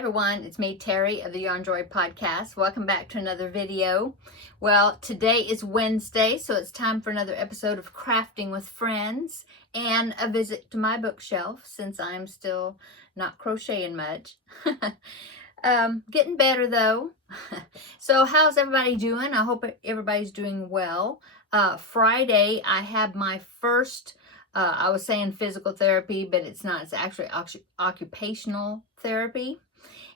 everyone, it's me, Terry of the Yarn Joy Podcast. Welcome back to another video. Well, today is Wednesday, so it's time for another episode of Crafting with Friends and a visit to my bookshelf since I'm still not crocheting much. Getting better though. So how's everybody doing? I hope everybody's doing well. Friday, I had my first I was saying physical therapy, but it's not. It's actually occupational therapy.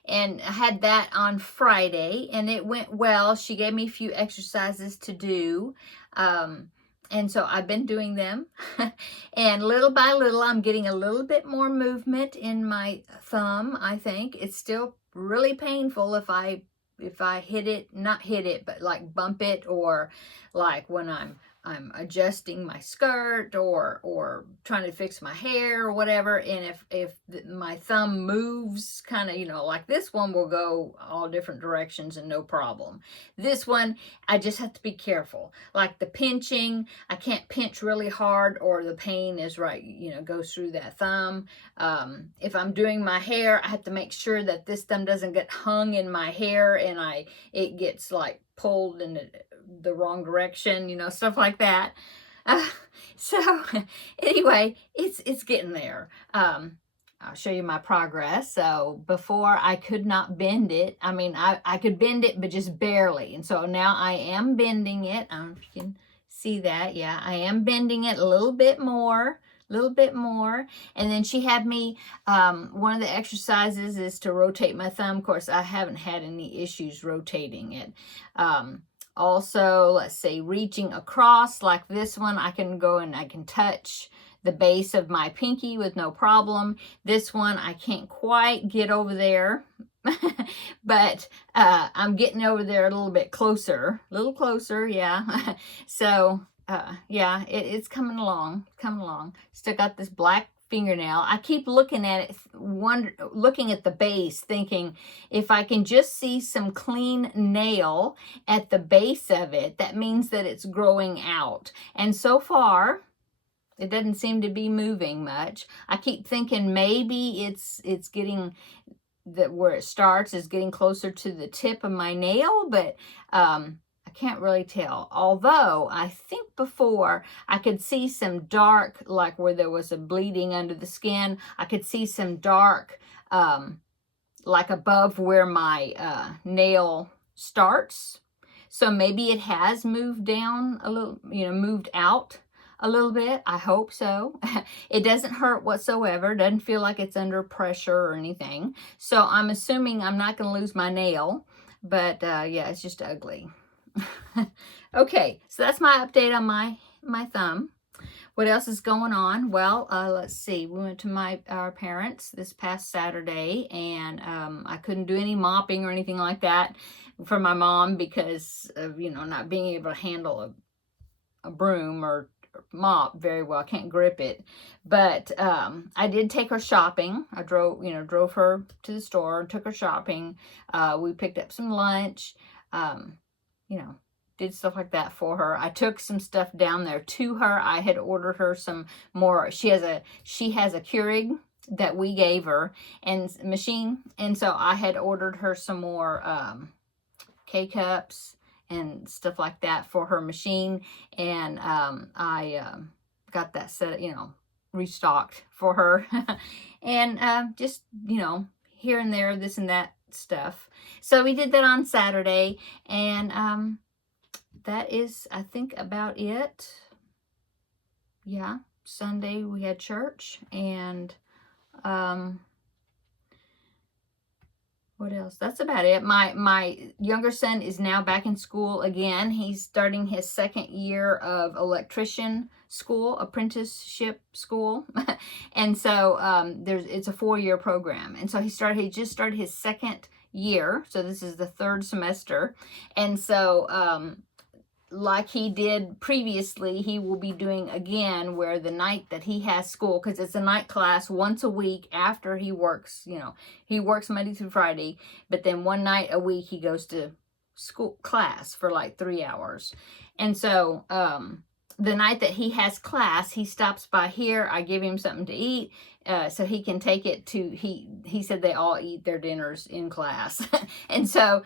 And I had that on Friday, and it went well. She gave me a few exercises to do. And so I've been doing them. And little by little, I'm getting a little bit more movement in my thumb, I think. It's still really painful if I hit it, not hit it, but like bump it, or like when I'm adjusting my skirt or trying to fix my hair or whatever, and if my thumb moves kind of, like this one will go all different directions and no problem. This one, I just have to be careful. Like the pinching, I can't pinch really hard or the pain is right, goes through that thumb. If I'm doing my hair, I have to make sure that this thumb doesn't get hung in my hair and it gets like pulled in the wrong direction, stuff like that. So anyway, it's getting there. I'll show you my progress. So before I could not bend it. I mean, I could bend it, but just barely. And so now I am bending it. I don't know if you can see that. Yeah, I am bending it a little bit more. And then she had me, one of the exercises is to rotate my thumb. Of course, I haven't had any issues rotating it. Also, let's say reaching across, like this one, I can go and I can touch the base of my pinky with no problem. This one, I can't quite get over there, but I'm getting over there a little bit closer, yeah. So yeah, it's coming along, Still got this black fingernail. I keep looking at it, looking at the base, thinking if I can just see some clean nail at the base of it, that means that it's growing out. And so far, it doesn't seem to be moving much. I keep thinking maybe it's getting that where it starts is getting closer to the tip of my nail, but I can't really tell. Although I think before I could see some dark, like where there was a bleeding under the skin, I could see some dark, like above where my nail starts. So maybe it has moved down a little, moved out a little bit. I hope so. It doesn't hurt whatsoever. Doesn't feel like it's under pressure or anything. So I'm assuming I'm not going to lose my nail. But yeah, it's just ugly. Okay, so that's my update on my thumb. What else is going on? Well, let's see. We went to our parents this past Saturday, and I couldn't do any mopping or anything like that for my mom because of, not being able to handle a broom or mop very well. I can't grip it. But I did take her shopping. I drove her to the store and took her shopping. We picked up some lunch. Did stuff like that for her. I took some stuff down there to her. I had ordered her some more. She has a Keurig that we gave her and machine. And so I had ordered her some more K-cups and stuff like that for her machine. And I got that set, restocked for her. And just, here and there, this and that stuff. So we did that on Saturday, and that is, I think, about it. Yeah, Sunday we had church, and what else? That's about it. My younger son is now back in school again. He's starting his second year of electrician school, apprenticeship school. And so it's a 4-year program. And so he just started his second year. So this is the 3rd semester. And so like he did previously, he will be doing again where the night that he has school, because it's a night class once a week after he works, he works Monday through Friday, but then one night a week he goes to school class for like 3 hours. And so the night that he has class, he stops by here. I give him something to eat, so he can take it to, he said they all eat their dinners in class. And so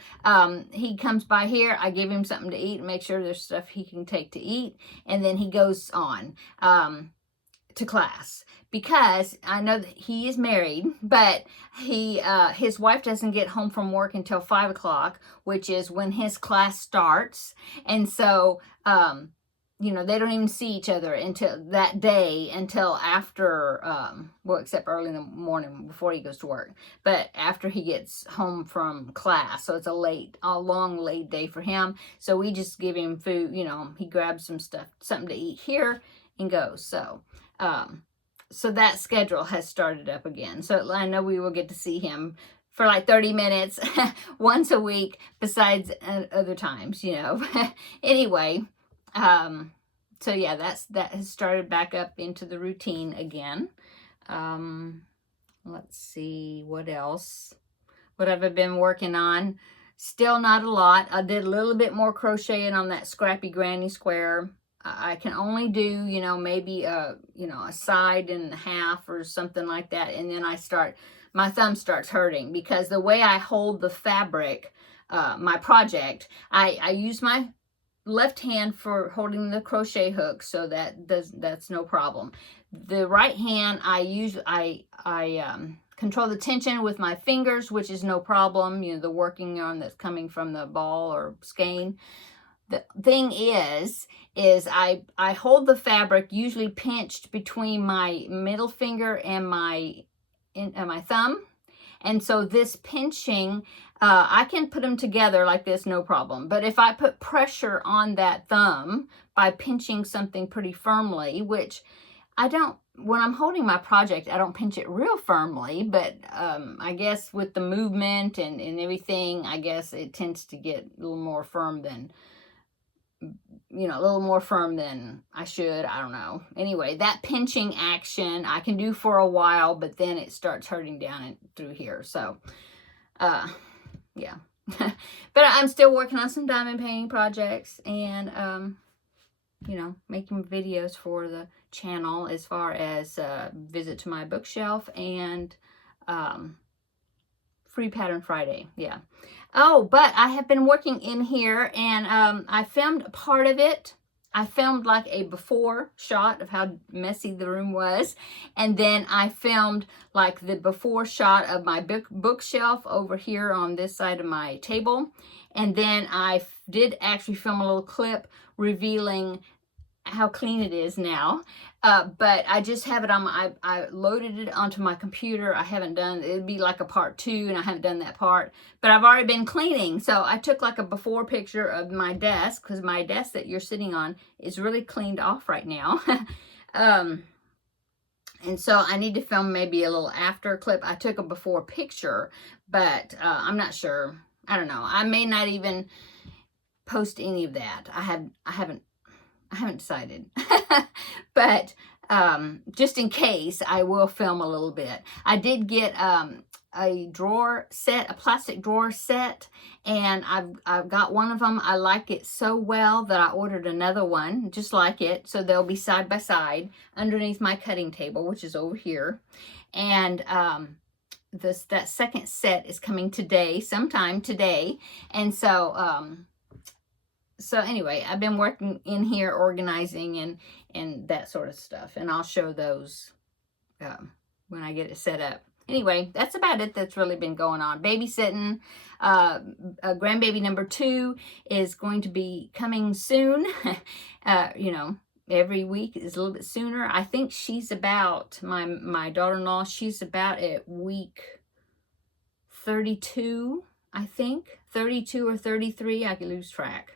he comes by here, I give him something to eat and make sure there's stuff he can take to eat, and then he goes on to class. Because I know that he is married, but his wife doesn't get home from work until 5 o'clock, which is when his class starts. And so, you know, they don't even see each other until that day, until after, well, except early in the morning before he goes to work, but after he gets home from class. So it's a long, late day for him. So we just give him food, you know, he grabs some stuff, something to eat here and goes. So, so that schedule has started up again. So I know we will get to see him for like 30 minutes once a week, besides other times, you know. Anyway, so yeah, that has started back up into the routine again. Let's see what else. What have I been working on? Still not a lot. I did a little bit more crocheting on that scrappy granny square. I can only do, you know, maybe a side and a half or something like that. And then my thumb starts hurting, because the way I hold the fabric, my project, I use my left hand for holding the crochet hook, so that's no problem. The right hand, I control the tension with my fingers, which is no problem. You know, the working yarn that's coming from the ball or skein. The thing is I hold the fabric usually pinched between my middle finger and my thumb. And so this pinching, I can put them together like this, no problem. But if I put pressure on that thumb by pinching something pretty firmly, which when I'm holding my project, I don't pinch it real firmly, but I guess with the movement and everything, I guess it tends to get a little more firm than, a little more firm than I should. I don't know. Anyway, that pinching action I can do for a while, but then it starts hurting down through here. So, yeah. But I'm still working on some diamond painting projects and, making videos for the channel as far as visit to my bookshelf and Free Pattern Friday. Yeah. Oh, but I have been working in here, and I filmed part of it. I filmed like a before shot of how messy the room was, and then I filmed like the before shot of my bookshelf over here on this side of my table, and then I did actually film a little clip revealing how clean it is now. But I just have it on I loaded it onto my computer. I haven't done, it'd be like a part 2, and I haven't done that part, but I've already been cleaning. So I took like a before picture of my desk, because my desk that you're sitting on is really cleaned off right now. And so I need to film maybe a little after clip. I took a before picture, but I'm not sure. I don't know. I may not even post any of that. I haven't decided. But just in case, I will film a little bit. I did get a drawer set, a plastic drawer set, and I've got one of them. I like it so well that I ordered another one just like it, so they'll be side by side underneath my cutting table, which is over here. And that second set is coming today, sometime today. And so so anyway, I've been working in here, organizing and that sort of stuff. And I'll show those when I get it set up. Anyway, that's about it that's really been going on. Babysitting. Grandbaby number 2 is going to be coming soon. Every week is a little bit sooner. I think she's about, my daughter-in-law, she's about at week 32, I think. 32 or 33, I could lose track.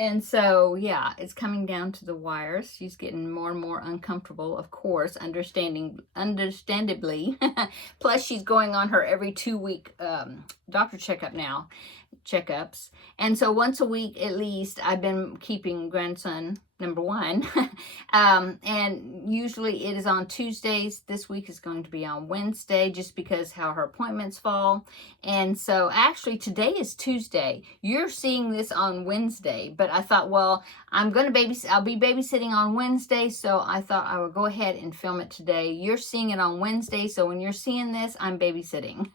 And so, yeah, it's coming down to the wires. She's getting more and more uncomfortable, of course, understandably. Plus, she's going on her every 2-week doctor checkup now. checkups. And so once a week at least, I've been keeping grandson number one. And usually it is on Tuesdays. This week is going to be on Wednesday just because how her appointments fall. And so actually today is Tuesday. You're seeing this on Wednesday, but I thought, well, I'll be babysitting on Wednesday, so I thought I would go ahead and film it today. You're seeing it on Wednesday, so when you're seeing this, I'm babysitting.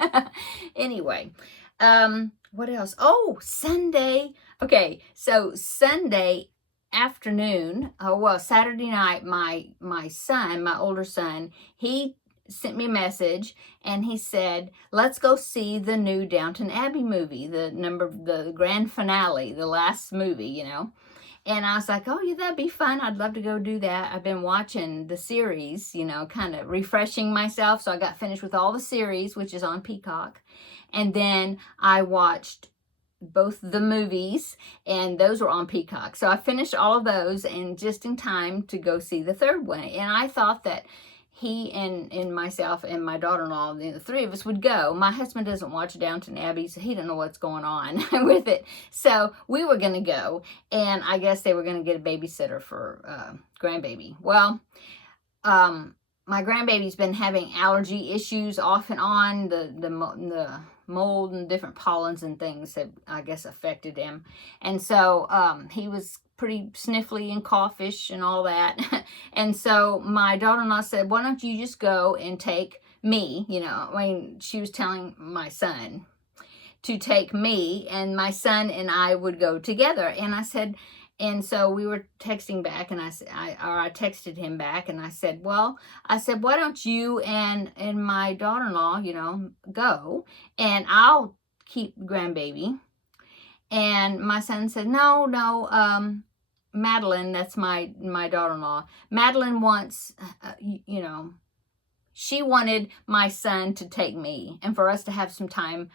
Anyway, what else? Oh, Sunday. Okay, so Sunday afternoon, Saturday night, my son, my older son, he sent me a message and he said, let's go see the new Downton Abbey movie, the grand finale, the last movie, you know. And I was like, oh yeah, that'd be fun. I'd love to go do that. I've been watching the series, you know, kind of refreshing myself. So I got finished with all the series, which is on Peacock. And then I watched both the movies, and those were on Peacock. So I finished all of those and just in time to go see the third one. And I thought that he and myself and my daughter-in-law, the three of us would go. My husband doesn't watch Downton Abbey, so he don't know what's going on with it. So we were going to go, and I guess they were going to get a babysitter for grandbaby. Well, my grandbaby's been having allergy issues off and on. The mold and different pollens and things have, I guess, affected him. And so he was pretty sniffly and coughish and all that. And so my daughter-in-law said, why don't you just go and take me, you know, I mean, she was telling my son to take me, and my son and I would go together. And I said, and so we were texting back, and I texted him back, and I said, why don't you and my daughter-in-law, you know, go, and I'll keep grandbaby. And my son said, no, Madeline, that's my daughter-in-law. Madeline wants, you know, she wanted my son to take me and for us to have some time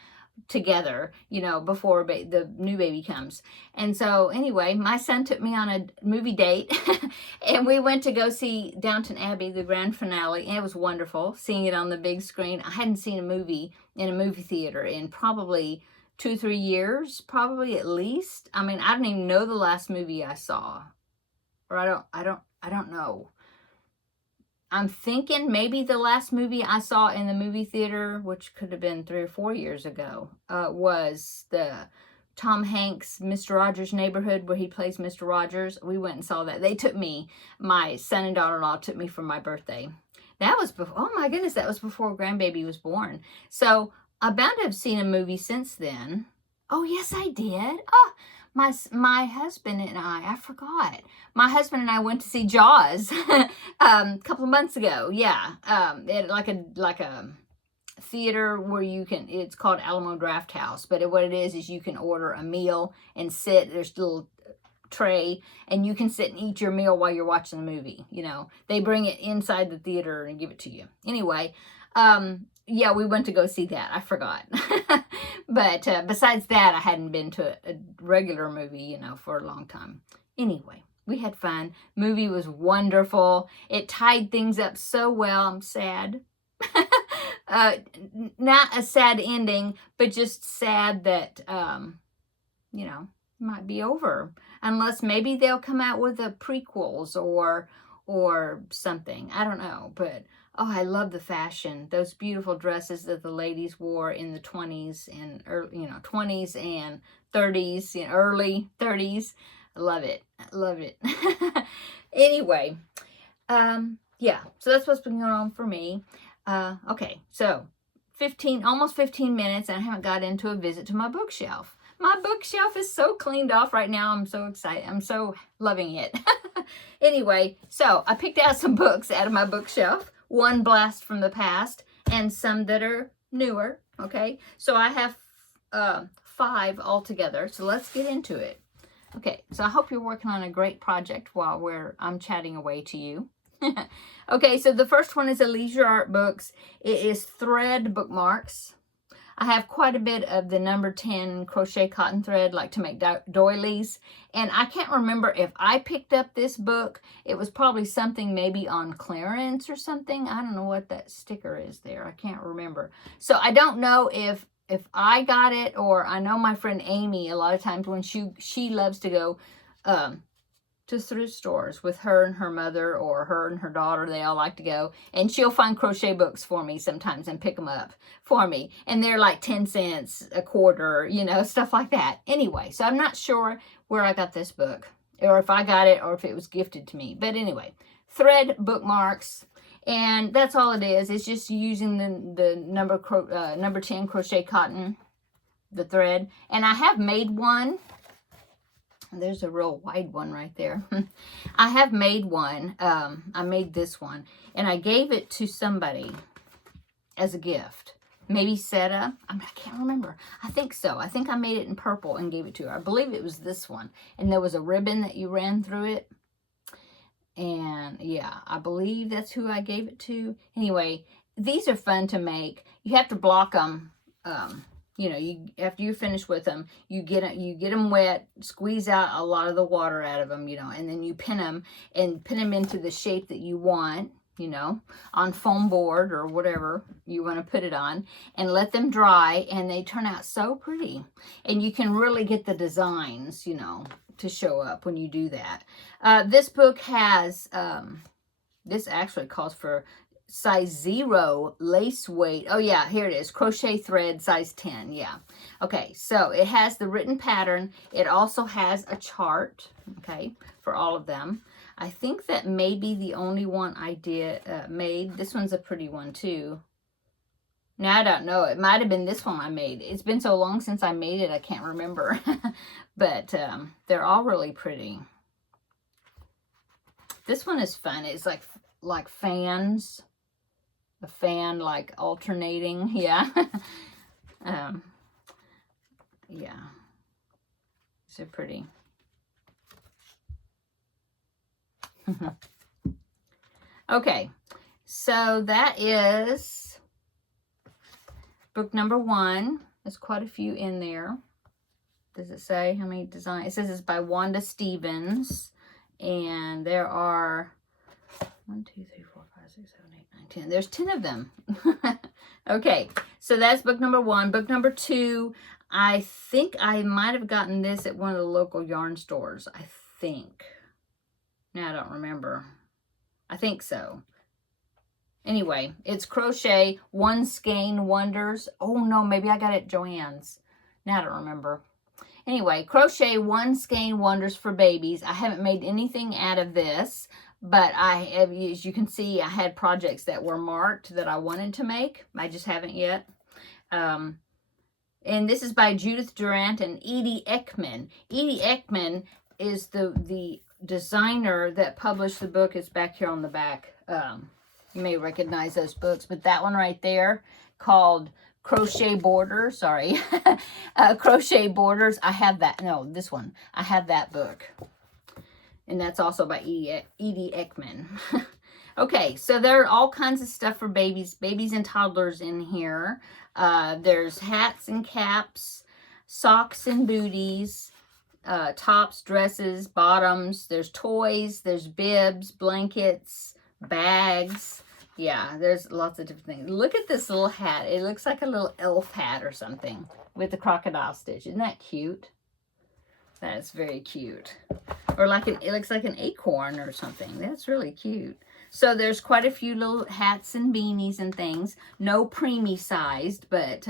together, you know, before the new baby comes. And so anyway, my son took me on a movie date and we went to go see Downton Abbey, the grand finale, and it was wonderful seeing it on the big screen. I hadn't seen a movie in a movie theater in probably 2-3 years, probably at least. I mean, I don't even know the last movie I saw, or I don't know. I'm thinking maybe the last movie I saw in the movie theater, which could have been 3 or 4 years ago, was the Tom Hanks, Mr. Rogers' Neighborhood, where he plays Mr. Rogers. We went and saw that. They took me, my son and daughter-in-law took me for my birthday. That was before, oh my goodness, that was before grandbaby was born. So I'm bound to have seen a movie since then. Oh, yes, I did. Oh, my husband and I forgot. My husband and I went to see Jaws a couple of months ago. Yeah, at like a theater where you can, it's called Alamo Draft House, but what it is you can order a meal and sit. There's a little tray and you can sit and eat your meal while you're watching the movie. You know, they bring it inside the theater and give it to you. Anyway, yeah, we went to go see that. I forgot. But besides that, I hadn't been to a regular movie, you know, for a long time. Anyway, we had fun. Movie was wonderful. It tied things up so well. I'm sad. Not a sad ending, but just sad that, you know, might be over. Unless maybe they'll come out with a prequels or something. I don't know, but oh, I love the fashion. Those beautiful dresses that the ladies wore in the 20s and early, 20s and 30s, early 30s. I love it. I love it. Anyway, yeah, so that's what's been going on for me. Okay, so almost 15 minutes, and I haven't got into a visit to my bookshelf. My bookshelf is so cleaned off right now. I'm so excited. I'm so loving it. Anyway, so I picked out some books out of my bookshelf. One blast from the past and some that are newer. Okay, so I have 5 altogether. So let's get into it. Okay, so I hope you're working on a great project while I'm chatting away to you. Okay, so the first one is a Leisure Art Books. It is thread bookmarks. I have quite a bit of the number 10 crochet cotton thread, like to make doilies. And I can't remember if I picked up this book. It was probably something maybe on clearance or something. I don't know what that sticker is there. I can't remember. So I don't know if if I got it, or I know my friend Amy, a lot of times when she loves to go to thrift stores with her and her mother, or her and her daughter, they all like to go, and she'll find crochet books for me sometimes and pick them up for me, and they're like 10 cents a quarter, you know, stuff like that. Anyway, so I'm not sure where I got this book, or if I got it, or if it was gifted to me, but anyway, thread bookmarks. And that's all it is. It's just using the number 10 crochet cotton, the thread. And I have made one. There's a real wide one right there. I have made one. I made this one. And I gave it to somebody as a gift. Maybe Seta. I can't remember. I think so. I think I made it in purple and gave it to her. I believe it was this one. And there was a ribbon that you ran through it. And yeah, I believe that's who I gave it to. Anyway, these are fun to make. You have to block them. You know, after you finish with them, you get them wet, squeeze out a lot of the water out of them, you know, and then you pin them into the shape that you want, you know, on foam board or whatever you want to put it on, and let them dry, and they turn out so pretty. And you can really get the designs, you know, to show up when you do that. This book has, this actually calls for size 0 lace weight. Oh yeah, here it is. Crochet thread size 10. Yeah. Okay, so it has the written pattern. It also has a chart, okay, for all of them. I think that may be the only one I made. This one's a pretty one too. Now I don't know. It might have been this one I made. It's been so long since I made it, I can't remember. But they're all really pretty. This one is fun. It's like fans. A fan like alternating. Yeah. Yeah. So pretty. Okay. So that is book number 1. There's quite a few in there. Does it say how many designs? It says it's by Wanda Stevens. And there are 1, 2, 3, 4, 5, 6, 7, 8, 9, 10. There's 10 of them. Okay, so that's book number 1. Book number 2, I think I might have gotten this at one of the local yarn stores. I think. Now I don't remember. I think so. Anyway, it's Crochet One Skein Wonders. Oh no, maybe I got it at Joann's. Now I don't remember. Anyway, Crochet One Skein Wonders for Babies. I haven't made anything out of this, but as you can see, I had projects that were marked that I wanted to make. I just haven't yet. And this is by Judith Durant and Edie Ekman. Edie Ekman is the designer that published the book. It's back here on the back. You may recognize those books, but that one right there called Crochet Borders, sorry. Crochet Borders. I have that. No, this one. I have that book. And that's also by Edie Ekman. Okay, so there are all kinds of stuff for babies and toddlers in here. There's hats and caps, socks and booties, tops, dresses, bottoms. There's toys, there's bibs, blankets, bags. Yeah, there's lots of different things. Look at this little hat. It looks like a little elf hat or something with the crocodile stitch. Isn't that cute? That is very cute. Or it looks like an acorn or something. That's really cute. So there's quite a few little hats and beanies and things. No preemie sized, but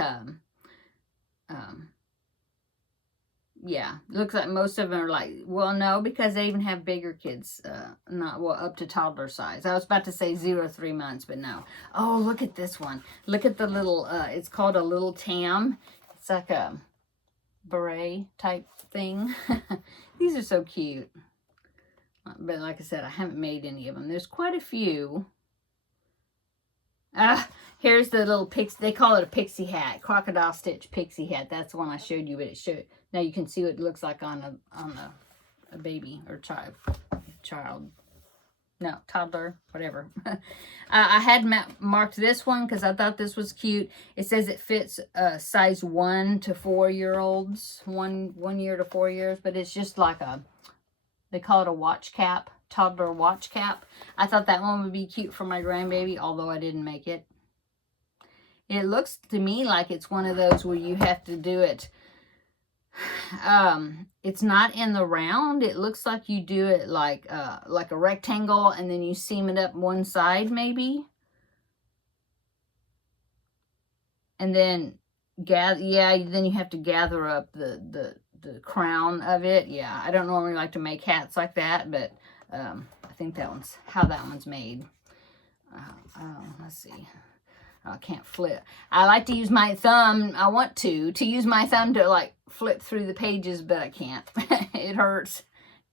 yeah, looks like most of them are like, well, no, because they even have bigger kids, up to toddler size. I was about to say 0 to 3 months, but no. Oh, look at this one. Look at the little, it's called a little tam. It's like a beret type thing. These are so cute. But like I said, I haven't made any of them. There's quite a few. Here's the little they call it a pixie hat, crocodile stitch pixie hat. That's the one I showed you, but it showed. Now you can see what it looks like on a baby or child. No, toddler, whatever. I had marked this one because I thought this was cute. It says it fits size 1 to 4 year olds, 1 year to 4 years, but it's just like they call it a watch cap, toddler watch cap. I thought that one would be cute for my grandbaby, although I didn't make it. It looks to me like it's one of those where you have to do it. It's not in the round. It looks like you do it like a rectangle, and then you seam it up one side maybe. And then then you have to gather up the crown of it. Yeah, I don't normally like to make hats like that, but I think that one's how that one's made. Let's see. I can't flip. I like to use my thumb. I want to use my thumb to like flip through the pages, but I can't. It hurts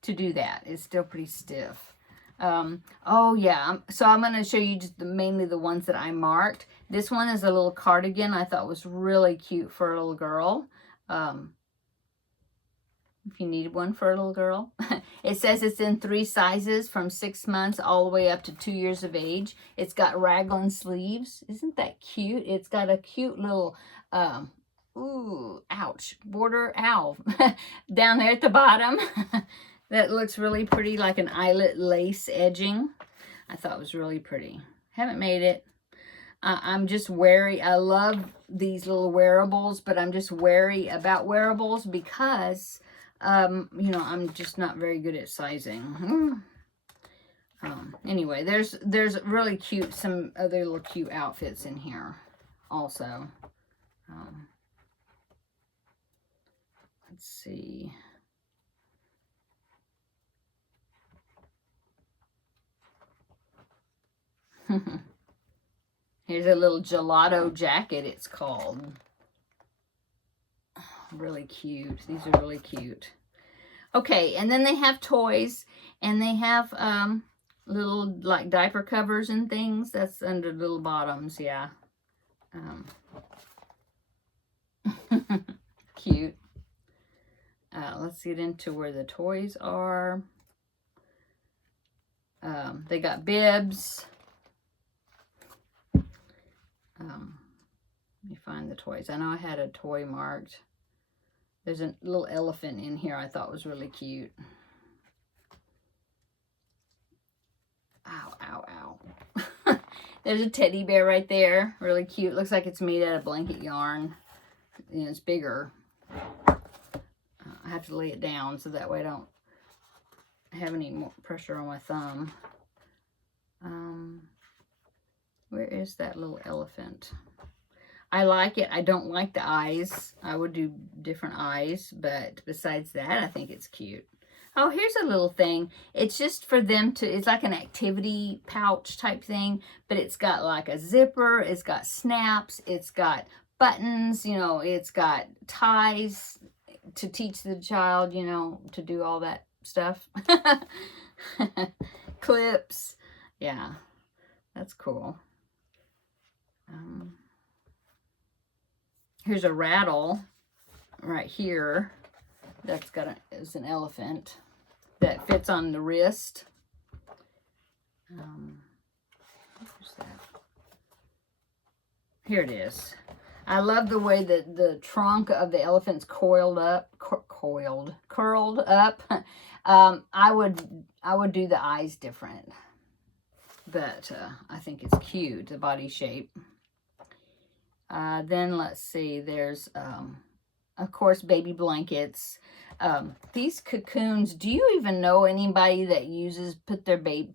to do that. It's still pretty stiff. Oh yeah. So I'm going to show you just mainly the ones that I marked. This one is a little cardigan I thought was really cute for a little girl. If you need one for a little girl. It says it's in 3 sizes from 6 months all the way up to 2 years of age. It's got raglan sleeves. Isn't that cute? It's got a cute little, ooh, ouch, border owl down there at the bottom. That looks really pretty, like an eyelet lace edging. I thought it was really pretty. Haven't made it. I'm just wary. I love these little wearables, but I'm just wary about wearables because you know, I'm just not very good at sizing. Anyway, there's really cute, some other little cute outfits in here also. Let's see. Here's a little gelato jacket, it's called. Really cute. These are really cute. Okay, and then they have toys, and they have little like diaper covers and things. That's under little bottoms, yeah. Cute. Let's get into where the toys are. They got bibs. Let me find the toys. I know I had a toy marked. There's a little elephant in here I thought was really cute. Ow, ow, ow. There's a teddy bear right there. Really cute. Looks like it's made out of blanket yarn. And it's bigger. I have to lay it down so that way I don't have any more pressure on my thumb. Where is that little elephant? I like it. I don't like the eyes. I would do different eyes, but besides that, I think it's cute. Oh, here's a little thing. It's just for them to, it's like an activity pouch type thing, but it's got like a zipper, it's got snaps, it's got buttons, you know, it's got ties to teach the child, you know, to do all that stuff. Clips. Yeah, that's cool. Here's a rattle right here that's got is an elephant that fits on the wrist. Where's that? Here it is. I love the way that the trunk of the elephant's curled up. I would do the eyes different, but I think it's cute, the body shape. Then let's see, there's, of course, baby blankets. These cocoons, do you even know anybody that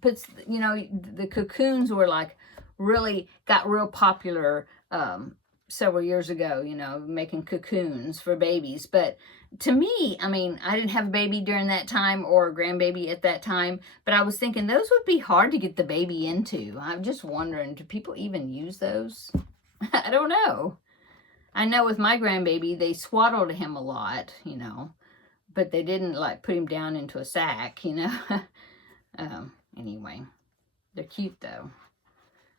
puts, you know, the cocoons were like got real popular several years ago, you know, making cocoons for babies. But to me, I mean, I didn't have a baby during that time or a grandbaby at that time, but I was thinking those would be hard to get the baby into. I'm just wondering, do people even use those? I don't know. I know with my grandbaby, they swaddled him a lot, you know, but they didn't like put him down into a sack, you know. Anyway, they're cute though.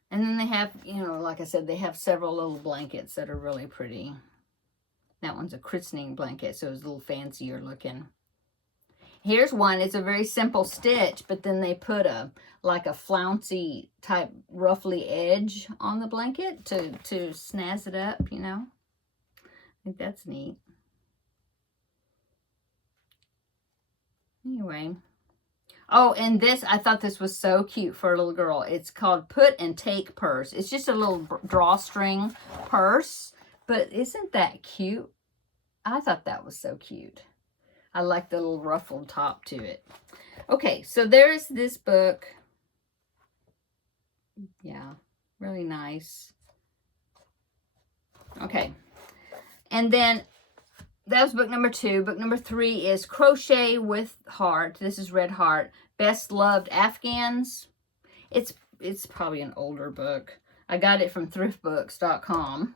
And then they have, you know, like I said, they have several little blankets that are really pretty. That one's a christening blanket, so it's a little fancier looking. Here's one. It's a very simple stitch, but then they put like a flouncy type ruffly edge on the blanket to snazz it up, you know. I think that's neat. Anyway. Oh, and this, I thought this was so cute for a little girl. It's called Put and Take Purse. It's just a little drawstring purse, but isn't that cute? I thought that was so cute. I like the little ruffled top to it. Okay, so there's this book. Yeah, really nice. Okay, and then that was book number 2. Book number 3 is Crochet with Heart. This is Red Heart. Best Loved Afghans. It's probably an older book. I got it from thriftbooks.com.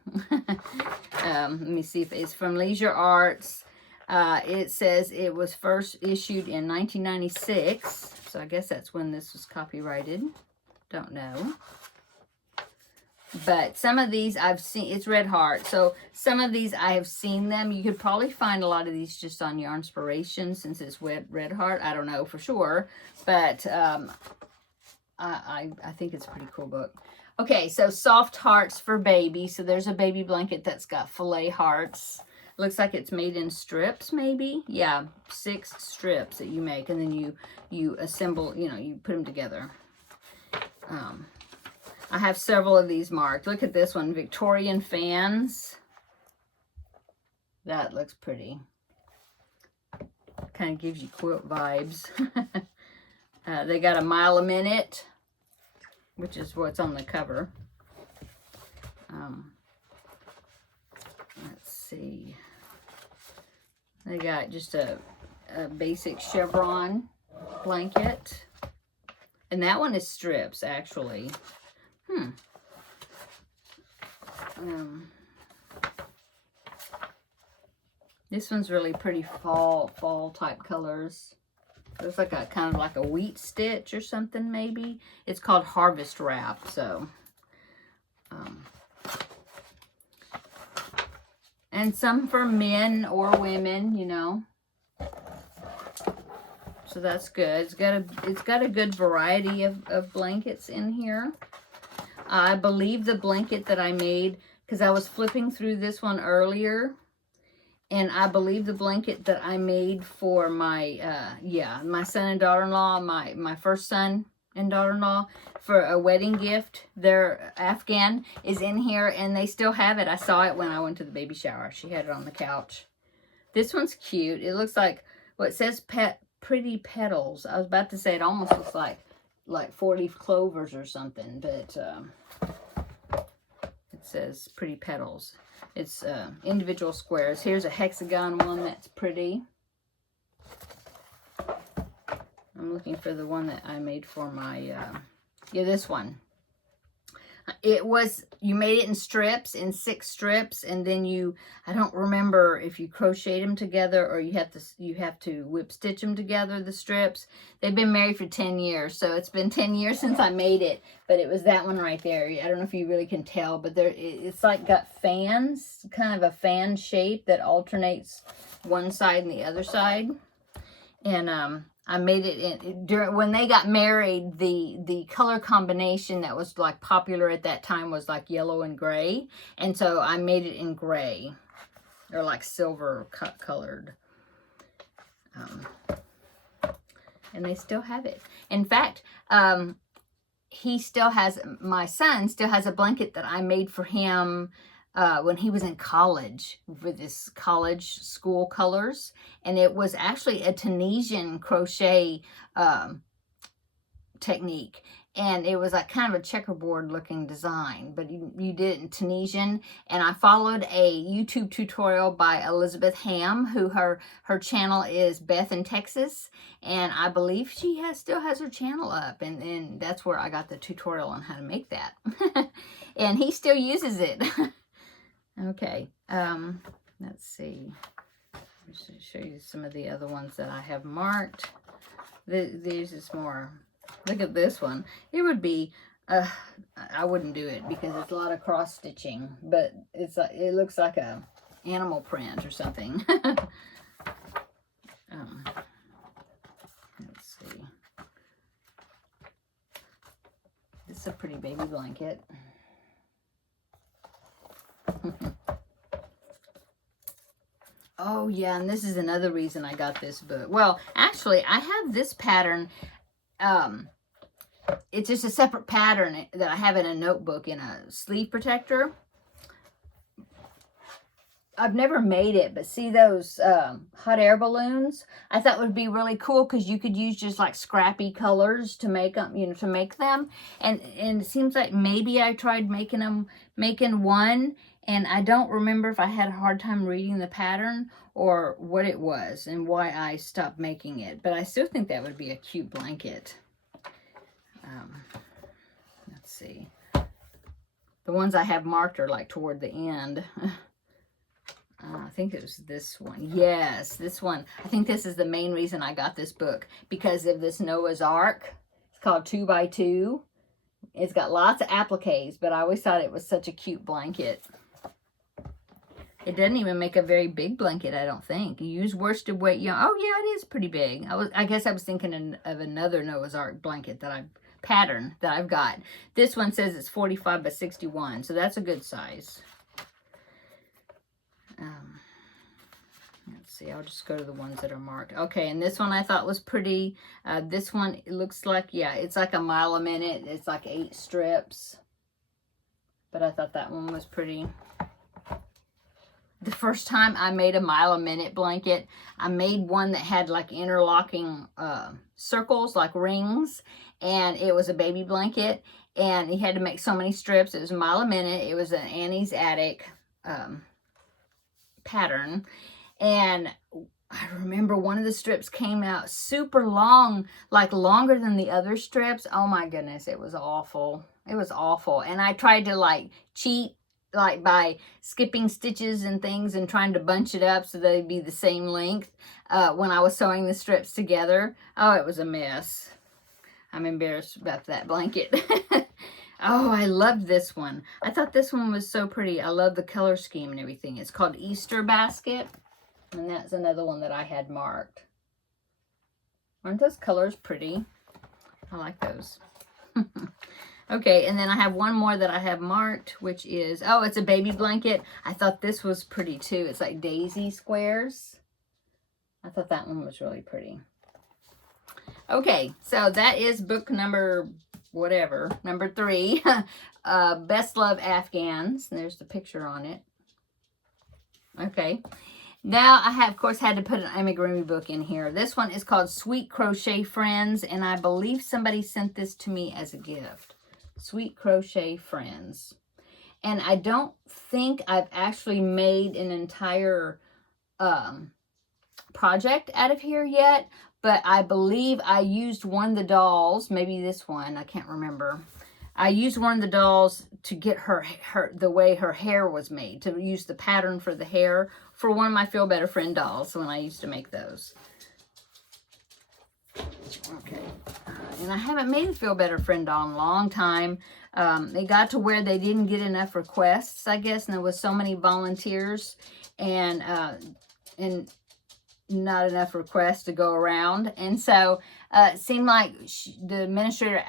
Let me see if it's from Leisure Arts. It says it was first issued in 1996. So I guess that's when this was copyrighted. Don't know. But some of these I've seen. It's Red Heart. So some of these I have seen them. You could probably find a lot of these just on Yarnspiration since it's Red Heart. I don't know for sure. But I think it's a pretty cool book. Okay, so Soft Hearts for Baby. So there's a baby blanket that's got fillet hearts. Looks like it's made in strips, maybe. Yeah, 6 strips that you make. And then you assemble, you put them together. I have several of these marked. Look at this one, Victorian Fans. That looks pretty. Kind of gives you quilt vibes. They got a mile a minute, which is what's on the cover. Let's see. They got just a basic chevron blanket. And that one is strips, actually. This one's really pretty fall type colors. Looks like a kind of like a wheat stitch or something, maybe. It's called Harvest Wrap. So, and some for men or women, So that's good. It's got a good variety of blankets in here. I believe the blanket that I made, because I was flipping through this one earlier, and I believe the blanket that I made for my, my son and daughter-in-law, my first son and daughter-in-law, for a wedding gift, their Afghan is in here, and they still have it. I saw it when I went to the baby shower. She had it on the couch. This one's cute. It looks like, well, it says Pretty Petals. I was about to say it almost looks like 4-leaf clovers or something, but it says Pretty Petals. It's individual squares. Here's a hexagon one that's pretty. I'm looking for the one that I made for my, this one. You made it in strips, in 6 strips, and then I don't remember if you crocheted them together or you have to whip stitch them together, the strips. They've been married for 10 years, so it's been 10 years since I made it, but it was that one right there. I don't know if you really can tell, but it's like got fans, kind of a fan shape that alternates one side and the other side. And I made it when they got married. The color combination that was like popular at that time was like yellow and gray, and so I made it in gray, or like silver colored. And they still have it. In fact, my son still has a blanket that I made for him when he was in college with his college school colors. And it was actually a Tunisian crochet technique. And it was like kind of a checkerboard looking design, but you did it in Tunisian. And I followed a YouTube tutorial by Elizabeth Ham, who her channel is Beth in Texas. And I believe she still has her channel up. And that's where I got the tutorial on how to make that. And he still uses it. Okay, let's see. Let me show you some of the other ones that I have marked. These is more. Look at this one. It would be, I wouldn't do it because it's a lot of cross stitching, but it looks like a animal print or something. Let's see. This is a pretty baby blanket. Oh yeah, and this is another reason I got this book. Well, actually, I have this pattern it's just a separate pattern that I have in a notebook in a sleeve protector. I've never made it, but see those hot air balloons? I thought would be really cool because you could use just like scrappy colors to make them, you know, to make them. And it seems like maybe I tried making one, and I don't remember if I had a hard time reading the pattern or what it was and why I stopped making it. But I still think that would be a cute blanket. Let's see. The ones I have marked are like toward the end. I think it was this one. Yes, this one. I think this is the main reason I got this book, because of this Noah's Ark. It's called 2 by 2. It's got lots of appliques, but I always thought it was such a cute blanket. It doesn't even make a very big blanket, I don't think. You use worsted weight yarn. Oh, yeah, it is pretty big. I guess I was thinking of another Noah's Ark blanket pattern that I've got. This one says it's 45 by 61, so that's a good size. Let's see, I'll just go to the ones that are marked. Okay, and this one I thought was pretty. This one, it looks like, yeah, it's like a mile a minute. It's like 8 strips. But I thought that one was pretty. The first time I made a mile a minute blanket, I made one that had like interlocking circles, like rings, and it was a baby blanket, and you had to make so many strips. It was a mile a minute. It was an Annie's Attic pattern, and I remember one of the strips came out super long, like longer than the other strips. Oh my goodness, it was awful. It was awful. And I tried to like cheat, like by skipping stitches and things and trying to bunch it up so they'd be the same length when I was sewing the strips together. Oh, it was a mess. I'm embarrassed about that blanket. Oh, I loved this one. I thought this one was so pretty. I love the color scheme and everything. It's called Easter Basket. And that's another one that I had marked. Aren't those colors pretty? I like those. Okay, and then I have one more that I have marked, which is, oh, it's a baby blanket. I thought this was pretty too. It's like daisy squares. I thought that one was really pretty. Okay, so that is book number whatever, number 3, Best Love Afghans. And there's the picture on it. Okay, now I have, of course, had to put an amigurumi book in here. This one is called Sweet Crochet Friends, and I believe somebody sent this to me as a gift. Sweet Crochet Friends. And I don't think I've actually made an entire project out of here yet, but I believe I used one of the dolls, maybe this one, I can't remember. I used one of the dolls to get the way her hair was made, to use the pattern for the hair for one of my Feel Better Friend dolls when I used to make those. Okay, and I haven't made a Feel Better Friend doll in a long time. It got to where they didn't get enough requests, I guess, and there was so many volunteers and not enough requests to go around. And so it seemed like the administrator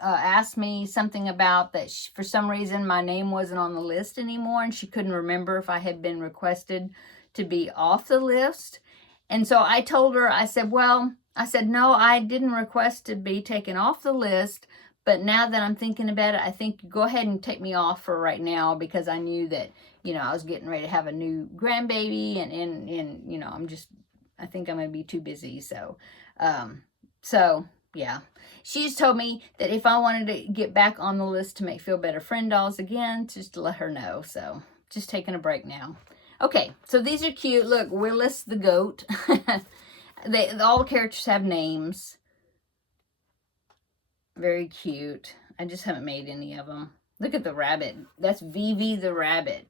asked me something about that for some reason my name wasn't on the list anymore, and she couldn't remember if I had been requested to be off the list. And so I told her, I said, no, I didn't request to be taken off the list, but now that I'm thinking about it, I think go ahead and take me off for right now, because I knew that, you know, I was getting ready to have a new grandbaby, and you know, I think I'm going to be too busy. So yeah, she just told me that if I wanted to get back on the list to make Feel Better Friend dolls again, just to let her know. So just taking a break now. Okay, so these are cute. Look, Willis the goat. All the characters have names. Very cute. I just haven't made any of them. Look at the rabbit. That's Vivi the rabbit.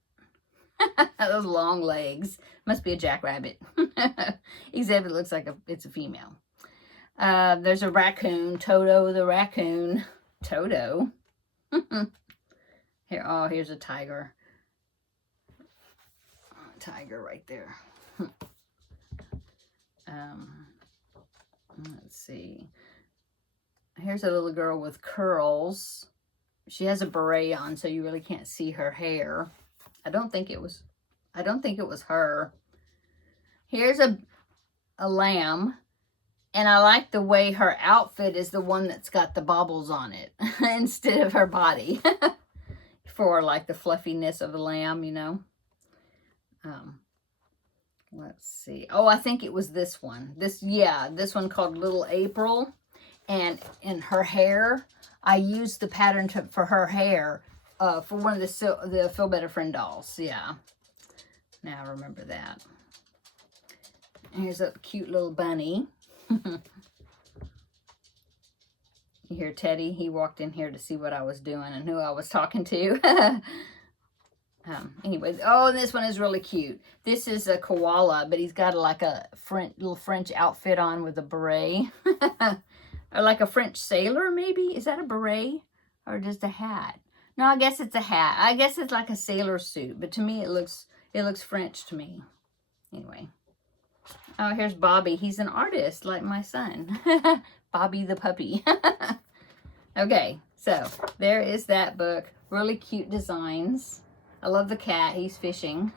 Those long legs. Must be a jackrabbit. Except it looks like it's a female. There's a raccoon. Toto the raccoon. Toto. Here's a tiger. Tiger right there. Let's see. Here's a little girl with curls. She has a beret on, so you really can't see her hair. I don't think it was her. Here's a lamb. And I like the way her outfit is the one that's got the baubles on it instead of her body for like the fluffiness of the lamb, you know. Let's see. Oh, I think it was this one. This one called Little April. And in her hair, I used the pattern for her hair for one of the Feel Better Friend dolls. Yeah. Now I remember that. Here's a cute little bunny. You hear Teddy? He walked in here to see what I was doing and who I was talking to. Anyway, oh, this one is really cute. This is a koala, but he's got like a little French outfit on with a beret. Or like a French sailor, maybe? Is that a beret? Or just a hat? No, I guess it's a hat. I guess it's like a sailor suit, but to me it looks French to me. Anyway. Oh, here's Bobby. He's an artist like my son. Bobby the puppy. Okay, so there is that book. Really cute designs. I love the cat. He's fishing.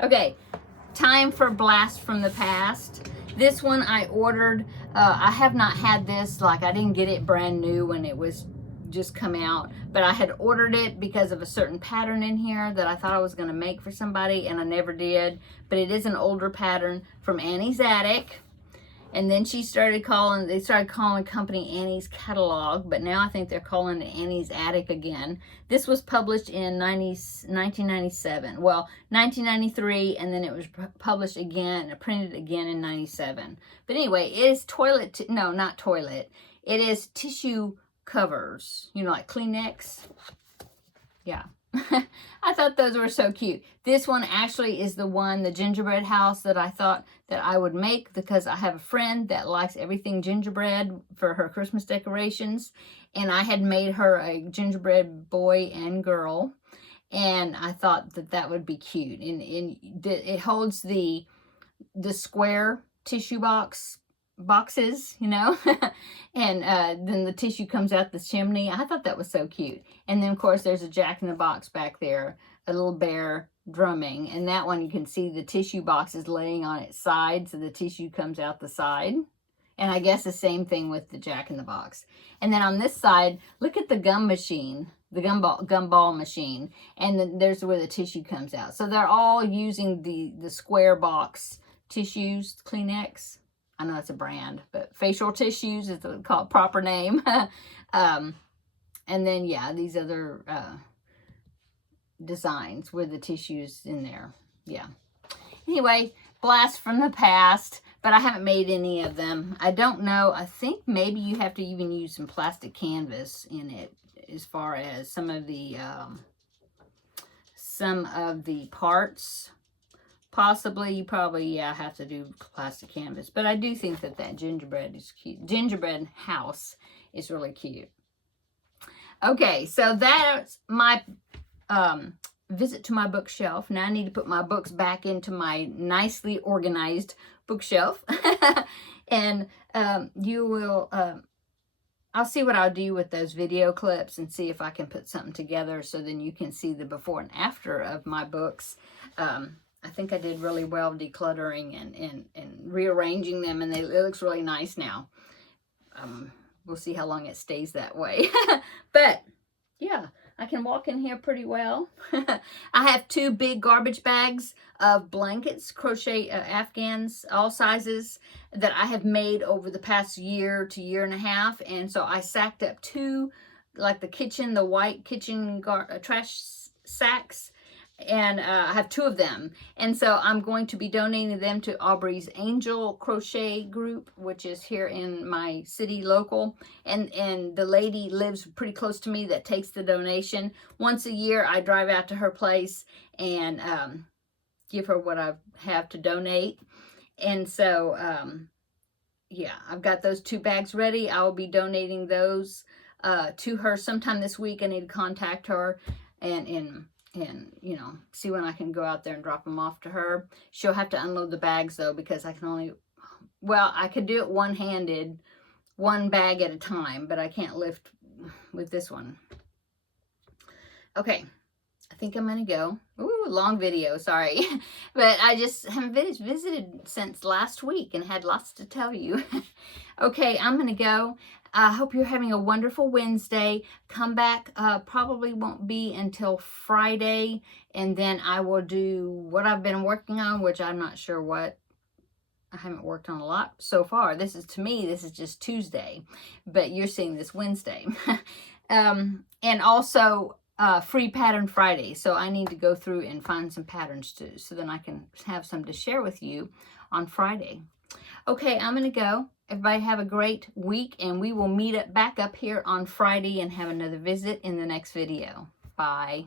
Okay, time for Blast from the Past. This one I ordered. I have not had this. Like, I didn't get it brand new when it was just come out. But I had ordered it because of a certain pattern in here that I thought I was going to make for somebody, and I never did. But it is an older pattern from Annie's Attic. And then they started calling company Annie's Catalog, but now I think they're calling it Annie's Attic again. This was published in 1997. Well, 1993, and then it was published again, printed again in 97. But anyway, it is no, not toilet. It is tissue covers, you know, like Kleenex. Yeah. I thought those were so cute. This one actually is the gingerbread house that I thought that I would make because I have a friend that likes everything gingerbread for her Christmas decorations. And I had made her a gingerbread boy and girl. And I thought that would be cute. And it holds the square tissue boxes, you know, and then the tissue comes out the chimney. I thought that was so cute. And then of course there's a Jack-in-the-Box back there, a little bear drumming, and that one you can see the tissue box is laying on its side, so the tissue comes out the side. And I guess the same thing with the Jack-in-the-Box. And then on this side, look at the gum machine, the gumball machine, and then there's where the tissue comes out. So they're all using the square box tissues, Kleenex. I know it's a brand, but facial tissues is the proper name. And then, yeah, these other designs with the tissues in there. Yeah. Anyway, Blast from the Past, but I haven't made any of them. I don't know. I think maybe you have to even use some plastic canvas in it as far as some of the parts. Possibly, you probably, yeah, have to do plastic canvas. But I do think that gingerbread is cute. Gingerbread house is really cute. Okay, so that's my visit to my bookshelf. Now I need to put my books back into my nicely organized bookshelf. And you will, I'll see what I'll do with those video clips and see if I can put something together so then you can see the before and after of my books. I think I did really well decluttering and rearranging them, and it looks really nice now. We'll see how long it stays that way. But, yeah, I can walk in here pretty well. I have 2 big garbage bags of blankets, crochet Afghans, all sizes, that I have made over the past year to year and a half. And so I sacked up 2, like the white kitchen trash sacks. And I have 2 of them. And so I'm going to be donating them to Aubrey's Angel Crochet group, which is here in my city local. And the lady lives pretty close to me that takes the donation. Once a year, I drive out to her place and give her what I have to donate. And so, yeah, I've got those 2 bags ready. I will be donating those to her sometime this week. I need to contact her and you know, see when I can go out there and drop them off to her. She'll have to unload the bags though, because I can only, well, I could do it one-handed, 1 bag at a time, but I can't lift with this one. Okay, I think think I'm going to go. Ooh, long video, sorry. But I just haven't visited since last week and had lots to tell you. Okay, I'm going to go. I hope you're having a wonderful Wednesday. Come back, probably won't be until Friday, and then I will do what I've been working on, which I'm not sure what. I haven't worked on a lot so far. To me, this is just Tuesday, but you're seeing this Wednesday. And also Free Pattern Friday. So I need to go through and find some patterns too, so then I can have some to share with you on Friday. Okay, I'm going to go. Everybody have a great week, and we will meet back up here on Friday and have another visit in the next video. Bye.